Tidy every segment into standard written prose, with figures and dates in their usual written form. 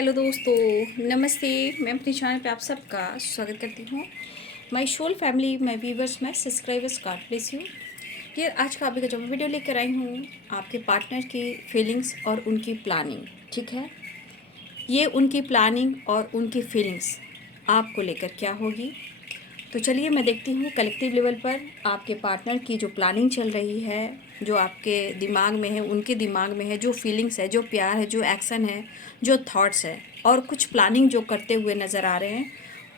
Hello दोस्तों, नमस्ते। मैं अपने चैनल पे आप सबका स्वागत करती हूँ। My soul family, my viewers, my subscribers, God bless you. ये आज का आपके जो वीडियो लेकर आई हूँ, आपके पार्टनर की फीलिंग्स और उनकी प्लानिंग। ठीक है, ये उनकी प्लानिंग और उनकी फीलिंग्स आपको लेकर क्या होगी। तो चलिए मैं देखती हूँ कलेक्टिव लेवल पर आपके पार्टनर की जो प्लानिंग चल रही है, जो आपके दिमाग में है, उनके दिमाग में है, जो फीलिंग्स है, जो प्यार है, जो एक्शन है, जो थॉट्स है और कुछ प्लानिंग जो करते हुए नज़र आ रहे हैं,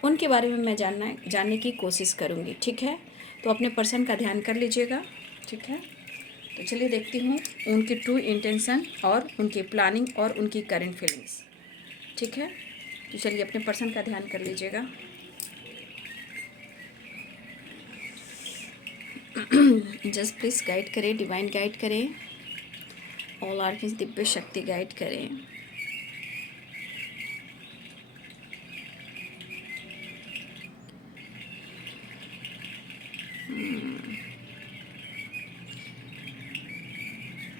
उनके बारे में मैं जानने की कोशिश करूँगी। ठीक है, तो अपने पर्सन का ध्यान कर लीजिएगा। ठीक है, तो चलिए देखती हूँ उनकी ट्रू इंटेंशन और उनकी प्लानिंग और उनकी करेंट फीलिंग्स। ठीक है, तो चलिए अपने पर्सन का ध्यान कर लीजिएगा। जस्ट प्लीज़ गाइड करें, डिवाइन गाइड करें, ऑल आर्किस दिव्य शक्ति गाइड करें।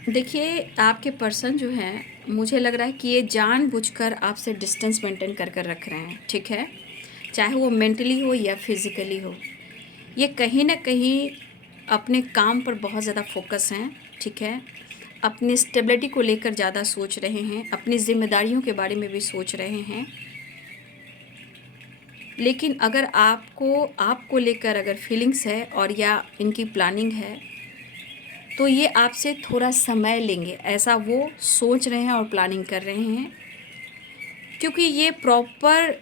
देखिए, आपके पर्सन जो हैं, मुझे लग रहा है कि ये जानबूझकर आपसे डिस्टेंस मेंटेन कर कर रख रहे हैं। ठीक है, चाहे वो मेंटली हो या फिज़िकली हो, ये कहीं ना कहीं अपने काम पर बहुत ज़्यादा फोकस हैं। ठीक है, अपनी स्टेबिलिटी को लेकर ज़्यादा सोच रहे हैं, अपनी जिम्मेदारियों के बारे में भी सोच रहे हैं। लेकिन अगर आपको लेकर अगर फीलिंग्स है और या इनकी प्लानिंग है, तो ये आपसे थोड़ा समय लेंगे, ऐसा वो सोच रहे हैं और प्लानिंग कर रहे हैं। क्योंकि ये प्रॉपर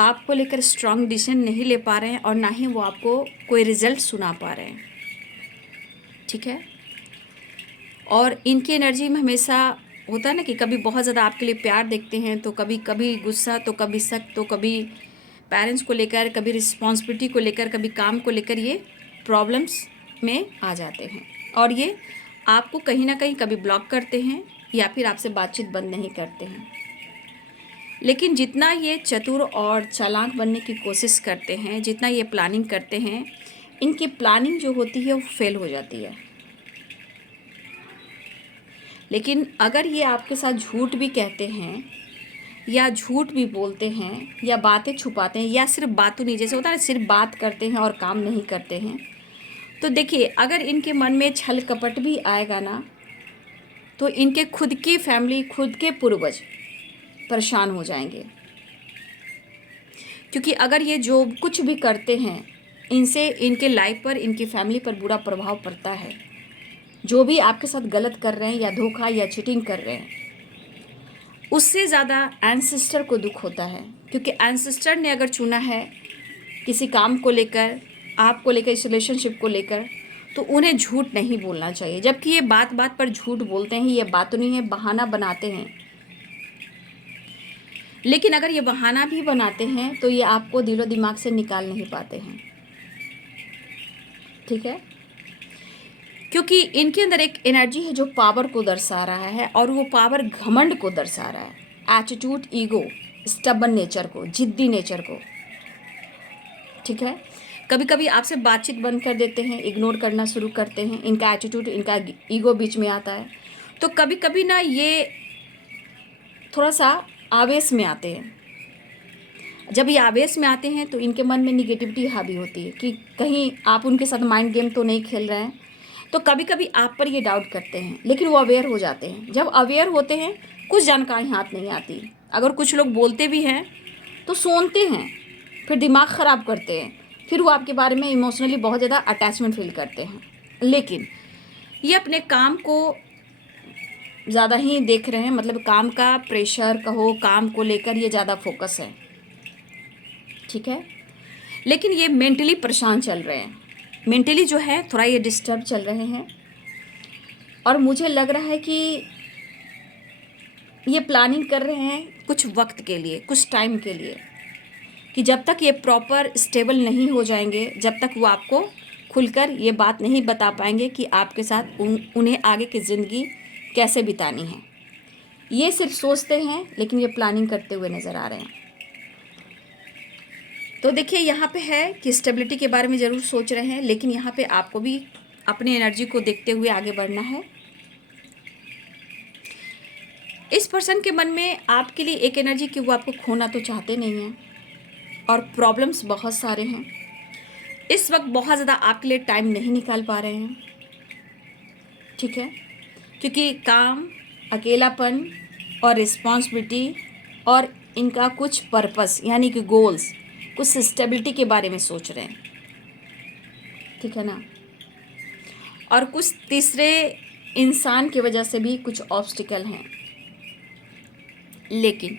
आपको लेकर स्ट्रांग डिसीजन नहीं ले पा रहे हैं और ना ही वो आपको कोई रिजल्ट सुना पा रहे हैं। ठीक है, और इनकी एनर्जी में हमेशा होता है ना कि कभी बहुत ज़्यादा आपके लिए प्यार देखते हैं, तो कभी कभी गुस्सा, तो कभी शक, तो कभी पेरेंट्स को लेकर, कभी रिस्पॉन्सिबिलिटी को लेकर, कभी काम को लेकर ये प्रॉब्लम्स में आ जाते हैं। और ये आपको कहीं ना कहीं कभी ब्लॉक करते हैं या फिर आपसे बातचीत बंद नहीं करते हैं। लेकिन जितना ये चतुर और चालाक बनने की कोशिश करते हैं, जितना ये प्लानिंग करते हैं, इनकी प्लानिंग जो होती है वो फेल हो जाती है। लेकिन अगर ये आपके साथ झूठ भी कहते हैं या झूठ भी बोलते हैं या बातें छुपाते हैं या सिर्फ बातों नहीं, जैसे होता है ना सिर्फ बात करते हैं और काम नहीं करते हैं, तो देखिए अगर इनके मन में छल कपट भी आएगा ना, तो इनके खुद की फैमिली, खुद के पूर्वज परेशान हो जाएंगे। क्योंकि अगर ये जो कुछ भी करते हैं, इनसे इनके लाइफ पर, इनकी फैमिली पर बुरा प्रभाव पड़ता है। जो भी आपके साथ गलत कर रहे हैं या धोखा या चीटिंग कर रहे हैं, उससे ज़्यादा एंसेस्टर को दुख होता है। क्योंकि एंसेस्टर ने अगर चुना है किसी काम को लेकर, आपको लेकर, इस रिलेशनशिप को लेकर, तो उन्हें झूठ नहीं बोलना चाहिए। जबकि ये बात बात पर झूठ बोलते हैं, ये बात नहीं है, बहाना बनाते हैं। लेकिन अगर ये बहाना भी बनाते हैं तो ये आपको दिलो दिमाग से निकाल नहीं पाते हैं। ठीक है, क्योंकि इनके अंदर एक एनर्जी है जो पावर को दर्शा रहा है, और वो पावर घमंड को दर्शा रहा है, एटीट्यूड, ईगो, स्टबन नेचर को, जिद्दी नेचर को। ठीक है, कभी कभी आपसे बातचीत बंद कर देते हैं, इग्नोर करना शुरू करते हैं, इनका एटीट्यूड, इनका ईगो बीच में आता है। तो कभी कभी ना ये थोड़ा सा आवेश में आते हैं। जब ये आवेश में आते हैं तो इनके मन में निगेटिविटी हावी होती है कि कहीं आप उनके साथ माइंड गेम तो नहीं खेल रहे हैं। तो कभी कभी आप पर ये डाउट करते हैं, लेकिन वो अवेयर हो जाते हैं। जब अवेयर होते हैं, कुछ जानकारी हाथ नहीं आती। अगर कुछ लोग बोलते भी हैं तो सुनते हैं, फिर दिमाग ख़राब करते हैं, फिर वो आपके बारे में इमोशनली बहुत ज़्यादा अटैचमेंट फील करते हैं। लेकिन ये अपने काम को ज़्यादा ही देख रहे हैं, मतलब काम का प्रेशर कहो, काम को लेकर ये ज़्यादा फोकस है। ठीक है, लेकिन ये मेंटली परेशान चल रहे हैं, मेंटली जो है थोड़ा ये डिस्टर्ब चल रहे हैं। और मुझे लग रहा है कि ये प्लानिंग कर रहे हैं कुछ वक्त के लिए, कुछ टाइम के लिए, कि जब तक ये प्रॉपर स्टेबल नहीं हो जाएंगे, जब तक वो आपको खुलकर ये बात नहीं बता पाएंगे कि आपके साथ उन्हें आगे की ज़िंदगी कैसे बितानी है। ये सिर्फ सोचते हैं, लेकिन ये प्लानिंग करते हुए नज़र आ रहे हैं। तो देखिए यहाँ पे है कि स्टेबिलिटी के बारे में ज़रूर सोच रहे हैं, लेकिन यहाँ पे आपको भी अपनी एनर्जी को देखते हुए आगे बढ़ना है। इस पर्सन के मन में आपके लिए एक एनर्जी कि वो आपको खोना तो चाहते नहीं हैं और प्रॉब्लम्स बहुत सारे हैं। इस वक्त बहुत ज़्यादा आपके लिए टाइम नहीं निकाल पा रहे हैं, ठीक है, क्योंकि काम, अकेलापन और रिस्पॉन्सिबिलिटी और इनका कुछ पर्पस यानी कि गोल्स, कुछ स्टेबिलिटी के बारे में सोच रहे हैं, ठीक है ना। और कुछ तीसरे इंसान की वजह से भी कुछ ऑब्स्टिकल हैं, लेकिन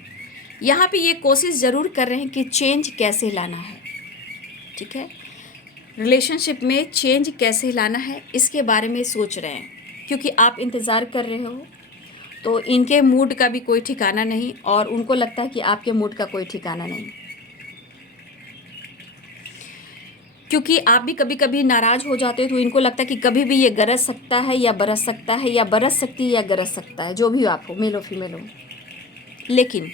यहाँ पे ये कोशिश ज़रूर कर रहे हैं कि चेंज कैसे लाना है, ठीक है, रिलेशनशिप में चेंज कैसे लाना है इसके बारे में सोच रहे हैं, क्योंकि आप इंतज़ार कर रहे हो तो इनके मूड का भी कोई ठिकाना नहीं और उनको लगता है कि आपके मूड का कोई ठिकाना नहीं, क्योंकि आप भी कभी कभी नाराज़ हो जाते हो तो इनको लगता है कि कभी भी ये गरज सकता है या बरस सकता है या बरस सकती है या गरज सकता है, जो भी आप हो, मेल हो फीमेल हो। लेकिन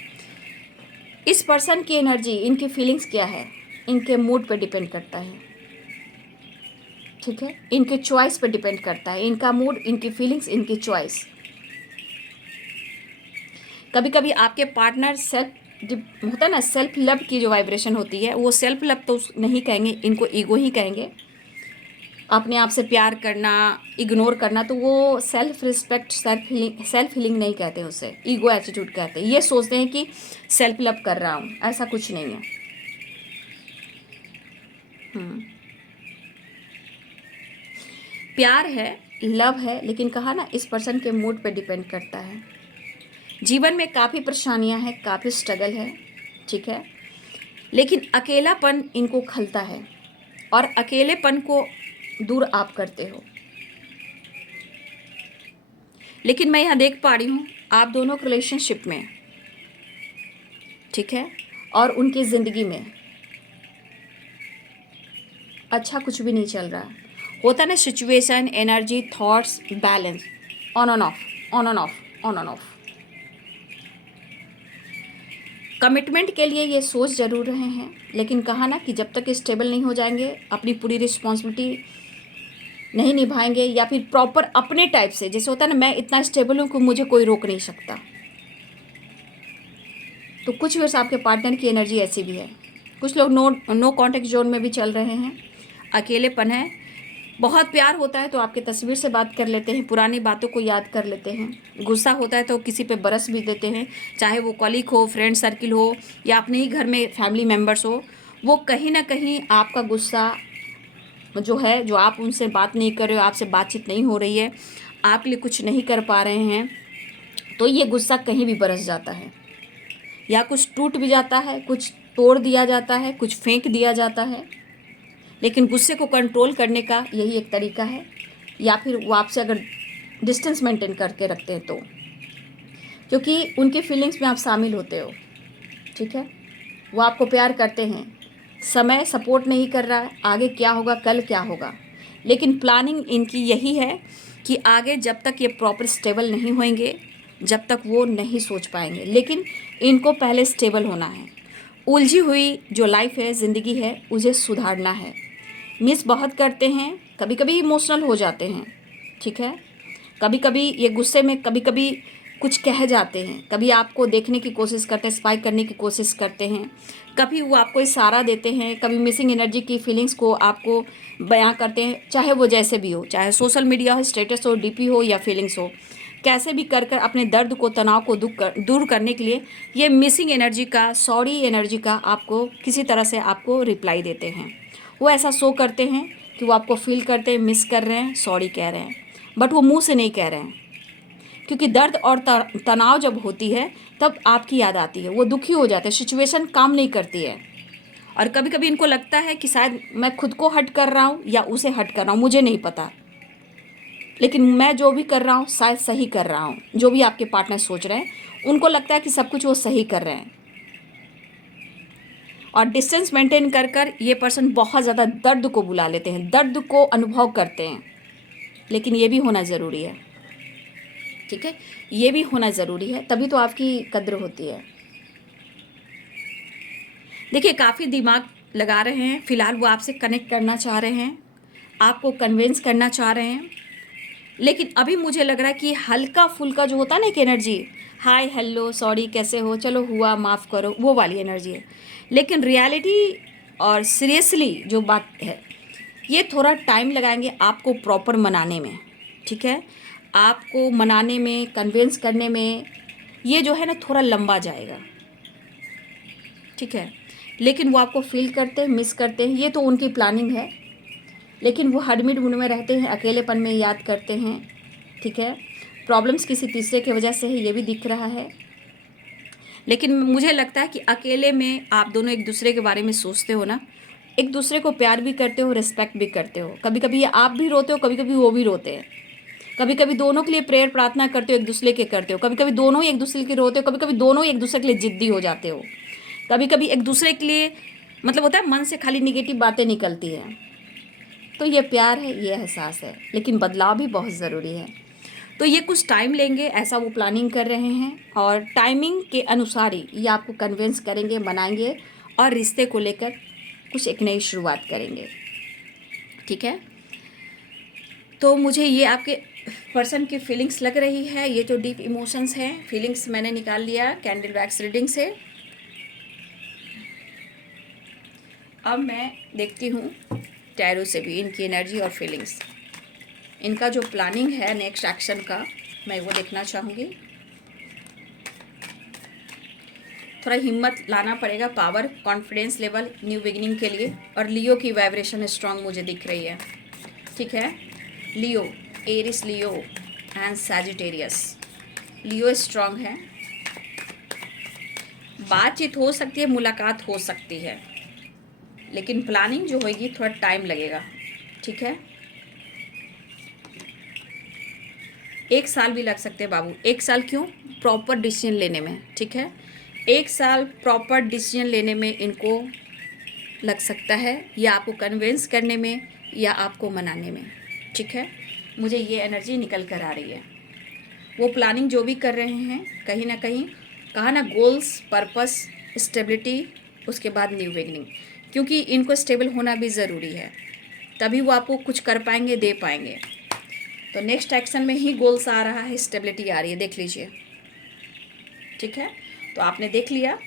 इस पर्सन की एनर्जी, इनकी फीलिंग्स क्या है, इनके मूड पे डिपेंड करता है, ठीक है, इनके चॉइस पे डिपेंड करता है, इनका मूड, इनकी फीलिंग्स, इनकी चॉइस। कभी कभी आपके पार्टनर होता है ना, सेल्फ लव की जो वाइब्रेशन होती है, वो सेल्फ लव तो नहीं कहेंगे, इनको ईगो ही कहेंगे। अपने आप से प्यार करना, इग्नोर करना, तो वो सेल्फ रिस्पेक्ट, सेल्फ हीलिंग नहीं कहते, उसे ईगो एटीट्यूड कहते हैं। ये सोचते हैं कि सेल्फ लव कर रहा हूँ, ऐसा कुछ नहीं है। प्यार है, लव है, लेकिन कहा ना इस पर्सन के मूड पे डिपेंड करता है। जीवन में काफ़ी परेशानियां हैं, काफ़ी स्ट्रगल है, ठीक है, लेकिन अकेलापन इनको खलता है और अकेलेपन को दूर आप करते हो। लेकिन मैं यहाँ देख पा रही हूँ आप दोनों के रिलेशनशिप में, ठीक है, और उनकी ज़िंदगी में अच्छा कुछ भी नहीं चल रहा। होता ना situation, energy, thoughts, balance, on on off, on on off, on on off. Commitment के लिए ये सोच ज़रूर रहे हैं, लेकिन कहा ना कि जब तक स्टेबल नहीं हो जाएंगे, अपनी पूरी रिस्पॉन्सिबिलिटी नहीं निभाएंगे या फिर प्रॉपर अपने टाइप से, जैसे होता है ना मैं इतना स्टेबल हूँ कि मुझे कोई रोक नहीं सकता, तो कुछ वर्ष आपके पार्टनर की एनर्जी ऐसी भी है। कुछ लोग नो कॉन्टेक्ट जोन में भी चल रहे हैं, अकेलेपन है। बहुत प्यार होता है तो आपके तस्वीर से बात कर लेते हैं, पुरानी बातों को याद कर लेते हैं। गुस्सा होता है तो किसी पे बरस भी देते हैं, चाहे वो कॉलीग हो, फ्रेंड सर्किल हो या अपने ही घर में फैमिली मेम्बर्स हो। वो कहीं ना कहीं आपका गुस्सा जो है, जो आप उनसे बात नहीं कर रहे हो, आपसे बातचीत नहीं हो रही है, आपके लिए कुछ नहीं कर पा रहे हैं, तो ये गुस्सा कहीं भी बरस जाता है, या कुछ टूट भी जाता है, कुछ तोड़ दिया जाता है, कुछ फेंक दिया जाता है। लेकिन गुस्से को कंट्रोल करने का यही एक तरीका है, या फिर वो आपसे अगर डिस्टेंस मेंटेन करके रखते हैं तो, क्योंकि उनकी फीलिंग्स में आप शामिल होते हो, ठीक है, वो आपको प्यार करते हैं। समय सपोर्ट नहीं कर रहा है, आगे क्या होगा, कल क्या होगा, लेकिन प्लानिंग इनकी यही है कि आगे जब तक ये प्रॉपर स्टेबल नहीं होंगे, जब तक वो नहीं सोच पाएंगे। लेकिन इनको पहले स्टेबल होना है। उलझी हुई जो लाइफ है, ज़िंदगी है, उसे सुधारना है। मिस बहुत करते हैं, कभी कभी इमोशनल हो जाते हैं, ठीक है, कभी कभी ये गुस्से में कभी कभी कुछ कह जाते हैं, कभी आपको देखने की कोशिश करते हैं, स्पाई करने की कोशिश करते हैं, कभी वो आपको इशारा देते हैं, कभी मिसिंग एनर्जी की फीलिंग्स को आपको बयां करते हैं, चाहे वो जैसे भी हो, चाहे सोशल मीडिया हो, स्टेटस हो, डीपी हो या फीलिंग्स हो, कैसे भी कर कर अपने दर्द को, तनाव को दूर करने के लिए ये मिसिंग एनर्जी का, सॉरी एनर्जी का आपको किसी तरह से आपको रिप्लाई देते हैं। वो ऐसा शो करते हैं कि वो आपको फील करते हैं, मिस कर रहे हैं, सॉरी कह रहे हैं, बट वो मुंह से नहीं कह रहे हैं, क्योंकि दर्द और तनाव जब होती है तब आपकी याद आती है, वो दुखी हो जाते हैं, सिचुएशन काम नहीं करती है। और कभी कभी इनको लगता है कि शायद मैं खुद को हर्ट कर रहा हूँ या उसे हर्ट कर रहा हूँ, मुझे नहीं पता, लेकिन मैं जो भी कर रहा हूँ शायद सही कर रहा हूँ। जो भी आपके पार्टनर सोच रहे हैं, उनको लगता है कि सब कुछ वो सही कर रहे हैं, और डिस्टेंस मेंटेन कर कर ये पर्सन बहुत ज़्यादा दर्द को बुला लेते हैं, दर्द को अनुभव करते हैं। लेकिन ये भी होना ज़रूरी है, ठीक है, ये भी होना ज़रूरी है, तभी तो आपकी कद्र होती है। देखिए, काफ़ी दिमाग लगा रहे हैं, फ़िलहाल वो आपसे कनेक्ट करना चाह रहे हैं, आपको कन्विंस करना चाह रहे हैं, लेकिन अभी मुझे लग रहा है कि हल्का फुल्का जो होता है ना एक एनर्जी, हाय हेलो सॉरी कैसे हो, चलो हुआ माफ़ करो, वो वाली एनर्जी है। लेकिन रियलिटी और सीरियसली जो बात है, ये थोड़ा टाइम लगाएंगे आपको प्रॉपर मनाने में, ठीक है। आपको मनाने में, कन्विंस करने में, ये जो है ना थोड़ा लंबा जाएगा, ठीक है। लेकिन वो आपको फील करते हैं, मिस करते हैं, ये तो उनकी प्लानिंग है। लेकिन वो हडमिड मूड में रहते हैं, अकेलेपन में याद करते हैं, ठीक है। प्रॉब्लम्स किसी तीसरे की वजह से है, ये भी दिख रहा है। लेकिन मुझे लगता है कि अकेले में आप दोनों एक दूसरे के बारे में सोचते हो ना, एक दूसरे को प्यार भी करते हो, रिस्पेक्ट भी करते हो। कभी कभी ये आप भी रोते हो, कभी कभी वो भी रोते हैं। कभी कभी दोनों के लिए प्रेयर प्रार्थना करते हो, एक दूसरे के करते हो। कभी कभी दोनों ही एक दूसरे के रोते हो, कभी कभी दोनों ही एक दूसरे के लिए जिद्दी हो जाते हो। कभी कभी एक दूसरे के लिए मतलब होता है मन से खाली निगेटिव बातें निकलती हैं। तो ये प्यार है, ये एहसास है, लेकिन बदलाव भी बहुत ज़रूरी है। तो ये कुछ टाइम लेंगे, ऐसा वो प्लानिंग कर रहे हैं, और टाइमिंग के अनुसार ही ये आपको कन्विंस करेंगे, मनाएंगे, और रिश्ते को लेकर कुछ एक नई शुरुआत करेंगे, ठीक है। तो मुझे ये आपके पर्सन की फीलिंग्स लग रही है, ये जो डीप इमोशंस हैं, फीलिंग्स मैंने निकाल लिया कैंडल वैक्स रीडिंग से। अब मैं देखती हूँ टैरो से भी इनकी एनर्जी और फीलिंग्स, इनका जो प्लानिंग है नेक्स्ट एक्शन का, मैं वो देखना चाहूँगी। थोड़ा हिम्मत लाना पड़ेगा, power, confidence level new beginning के लिए। और लियो की वाइब्रेशन स्ट्रांग मुझे दिख रही है, ठीक है। Leo, Aries Leo and Sagittarius. Leo strong है, बातचीत हो सकती है, मुलाकात हो सकती है, लेकिन प्लानिंग जो होगी थोड़ा टाइम लगेगा, ठीक है। 1 साल भी लग सकते हैं बाबू, 1 साल क्यों, प्रॉपर डिसीजन लेने में, ठीक है। 1 साल प्रॉपर डिसीजन लेने में इनको लग सकता है, या आपको कन्विंस करने में, या आपको मनाने में, ठीक है। मुझे ये एनर्जी निकल कर आ रही है। वो प्लानिंग जो भी कर रहे हैं, कहीं ना कहीं कहा ना, गोल्स, पर्पस, स्टेबिलिटी, उसके बाद न्यू बिगिनिंग, क्योंकि इनको स्टेबल होना भी ज़रूरी है, तभी वो आपको कुछ कर पाएंगे, दे पाएंगे। तो नेक्स्ट एक्शन में ही गोल्स आ रहा है, स्टेबिलिटी आ रही है, देख लीजिए, ठीक है। तो आपने देख लिया।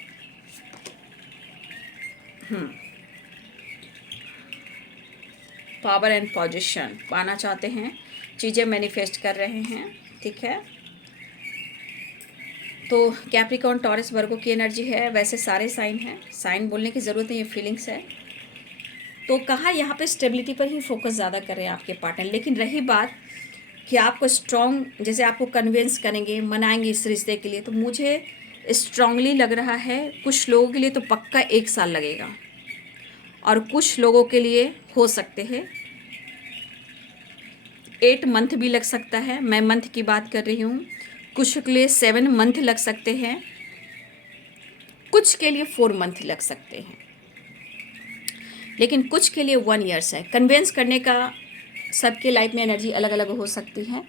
पावर एंड पोजीशन पाना चाहते हैं, चीज़ें मैनिफेस्ट कर रहे हैं, ठीक है। तो कैप्रिकॉर्न, टॉरस, वर्गो की एनर्जी है, वैसे सारे साइन हैं, साइन बोलने की ज़रूरत नहीं, ये फीलिंग्स है। तो कहा यहाँ पे स्टेबिलिटी पर ही फोकस ज़्यादा कर रहे हैं आपके पार्टनर। लेकिन रही बात कि आपको स्ट्रॉन्ग, जैसे आपको कन्विंस करेंगे, मनाएंगे इस रिश्ते के लिए, तो मुझे स्ट्रांगली लग रहा है कुछ लोगों के लिए तो पक्का 1 साल लगेगा, और कुछ लोगों के लिए हो सकते हैं 8 मंथ भी लग सकता है। मैं मंथ की बात कर रही हूँ। कुछ के लिए 7 मंथ लग सकते हैं, कुछ के लिए 4 मंथ लग सकते हैं, लेकिन कुछ के लिए 1 ईयर्स है। कन्विंस करने का सबके लाइफ में एनर्जी अलग अलग हो सकती है।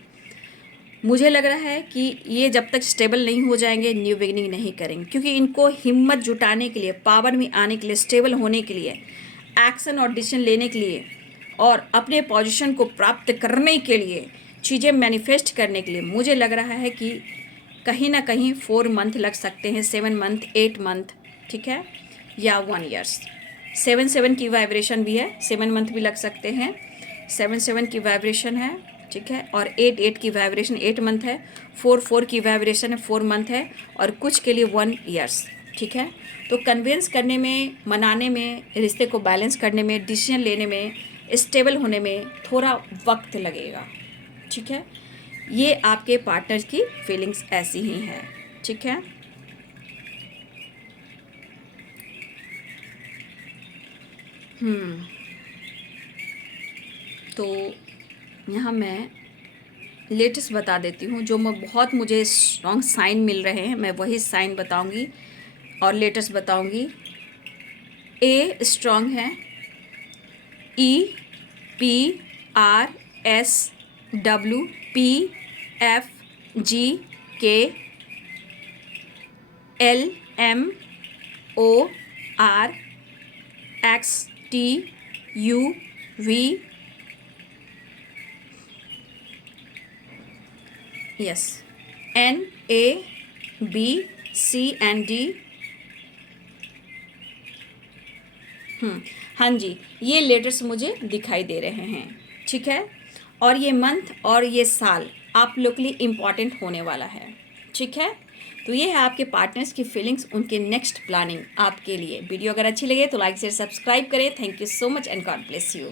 मुझे लग रहा है कि ये जब तक स्टेबल नहीं हो जाएंगे, न्यू बिगिनिंग नहीं करेंगे, क्योंकि इनको हिम्मत जुटाने के लिए, पावर में आने के लिए, स्टेबल होने के लिए, एक्शन और डिसीजन लेने के लिए, और अपने पोजीशन को प्राप्त करने के लिए, चीज़ें मैनिफेस्ट करने के लिए, मुझे लग रहा है कि कहीं ना कहीं 4 मंथ लग सकते हैं, 7 मंथ, 8 मंथ, ठीक है, या 1 ईयर्स। 7 की वाइब्रेशन भी है, 7 मंथ भी लग सकते हैं, 7 की वाइब्रेशन है, ठीक है। और 8 की वाइब्रेशन 8 मंथ है, 4 की वाइब्रेशन है, 4 मंथ है, और कुछ के लिए 1 ईयर्स, ठीक है। तो कन्विंस करने में, मनाने में, रिश्ते को बैलेंस करने में, डिसीजन लेने में, स्टेबल होने में थोड़ा वक्त लगेगा, ठीक है। ये आपके पार्टनर की फीलिंग्स ऐसी ही हैं, ठीक है। तो यहाँ मैं लेटेस्ट बता देती हूँ, जो मैं बहुत मुझे स्ट्रॉन्ग साइन मिल रहे हैं, मैं वही साइन बताऊँगी और लेटेस्ट बताऊँगी। ए स्ट्रॉन्ग है, EPRSWPFGK LMORXTUV, yes, NA B, C and D. हाँ जी, ये लेटर्स मुझे दिखाई दे रहे हैं, ठीक है। और ये मंथ और ये साल आप लोग के लिए इम्पॉर्टेंट होने वाला है, ठीक है। तो ये है आपके पार्टनर्स की फीलिंग्स, उनके नेक्स्ट प्लानिंग आपके लिए। वीडियो अगर अच्छी लगे तो लाइक शेयर सब्सक्राइब करें। Thank you so much and God bless you.